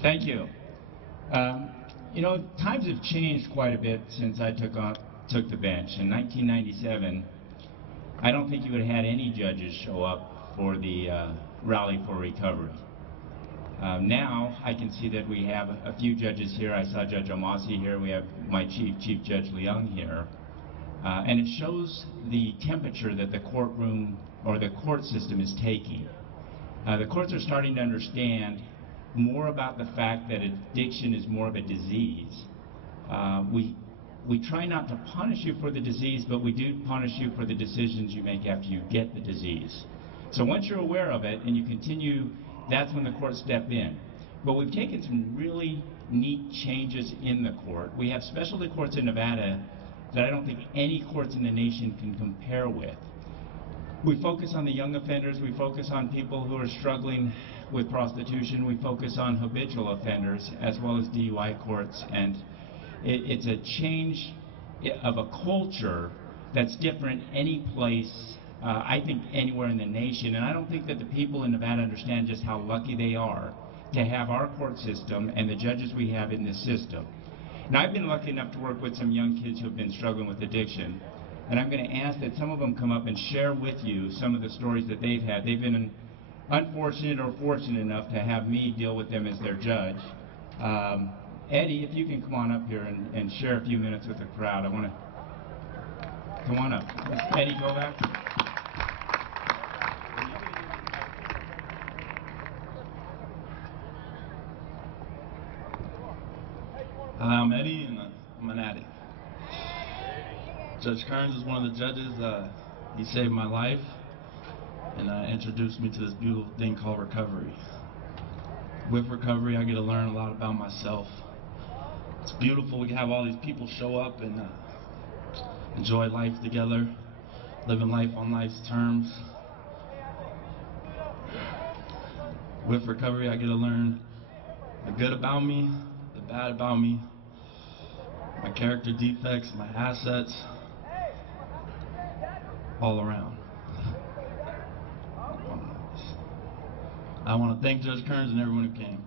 Thank you. You know, times have changed quite a bit since I took the bench. In 1997, I don't think you would have had any judges show up for the Rally for Recovery. Now, I can see that we have a few judges here. I saw Judge Omasi here. We have my Chief Judge Leung here. And it shows the temperature that the courtroom or the court system is taking. The courts are starting to understand more about the fact that addiction is more of a disease. We try not to punish you for the disease, but we do punish you for the decisions you make after you get the disease. So once you're aware of it and you continue, that's when the courts step in. But we've taken some really neat changes in the court. We have specialty courts in Nevada that I don't think any courts in the nation can compare with. We focus on the young offenders. We focus on people who are struggling with prostitution. We focus on habitual offenders as well as DUI courts. And it's a change of a culture that's different any place, I think, anywhere in the nation. And I don't think that the people in Nevada understand just how lucky they are to have our court system and the judges we have in this system. Now, I've been lucky enough to work with some young kids who have been struggling with addiction. And I'm going to ask that some of them come up and share with you some of the stories that they've had. They've been unfortunate or fortunate enough to have me deal with them as their judge. Eddie, if you can come on up here and share a few minutes with the crowd. I want to come on up. Eddie, go back. I'm Eddie, and I'm an addict. Judge Kerns is one of the judges. He saved my life and introduced me to this beautiful thing called recovery. With recovery, I get to learn a lot about myself. It's beautiful. We can have all these people show up and enjoy life together, living life on life's terms. With recovery, I get to learn the good about me, the bad about me, my character defects, my assets, all around. I want to thank Judge Kerns and everyone who came.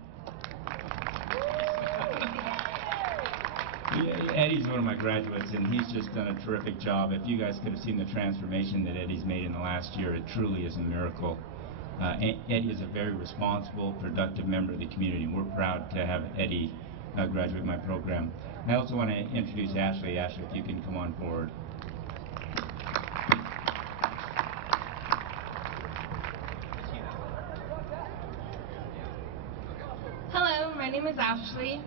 Eddie's one of my graduates, and he's just done a terrific job. If you guys could have seen the transformation that Eddie's made in the last year, it truly is a miracle. Eddie is a very responsible, productive member of the community, and we're proud to have Eddie graduate my program. I also want to introduce Ashley. Ashley, if you can come on forward. Hello, my name is Ashley.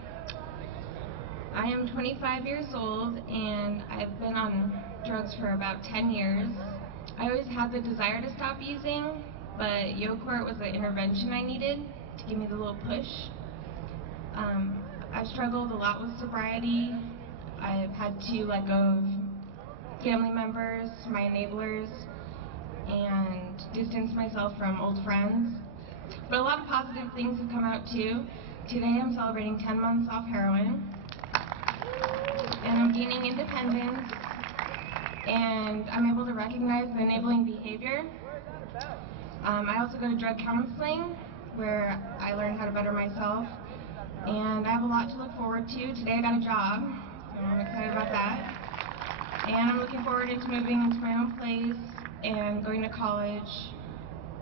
I am 25 years old and I've been on drugs for about 10 years. I always had the desire to stop using, but Yo-Court was the intervention I needed to give me the little push. I've struggled a lot with sobriety. I've had to let go of family members, my enablers, and distance myself from old friends. But a lot of positive things have come out too. Today I'm celebrating 10 months off heroin, and I'm gaining independence, and I'm able to recognize the enabling behavior. I also go to drug counseling, where I learn how to better myself, and I have a lot to look forward to. Today I got a job, and I'm excited about that. And I'm looking forward to moving into my own place and going to college,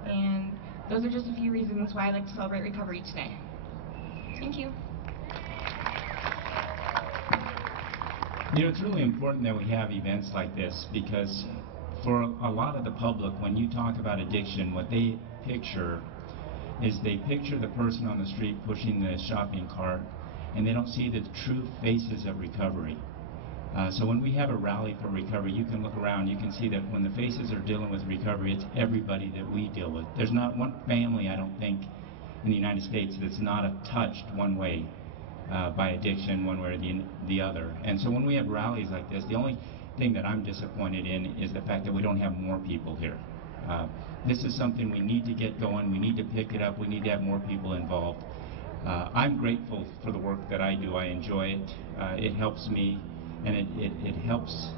and those are just a few reasons why I like to celebrate recovery today. Thank you. You know, it's really important that we have events like this, because for a lot of the public, when you talk about addiction, what they picture is they picture the person on the street pushing the shopping cart, and they don't see the true faces of recovery. So when we have a rally for recovery, you can look around, you can see that when the faces are dealing with recovery, it's everybody that we deal with. There's not one family, I don't think, in the United States that's not touched one way by addiction, one way or the other. And so when we have rallies like this, the only thing that I'm disappointed in is the fact that we don't have more people here. This is something we need to get going. We need to pick it up. We need to have more people involved. I'm grateful for the work that I do. I enjoy it. It helps me, and it helps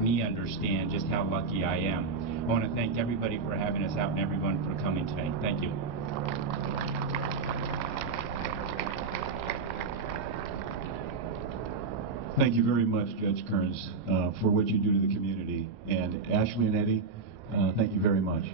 me understand just how lucky I am. I want to thank everybody for having us out and everyone for coming today. Thank you. Thank you very much, Judge Kerns, for what you do to the community. And Ashley and Eddie, thank you very much.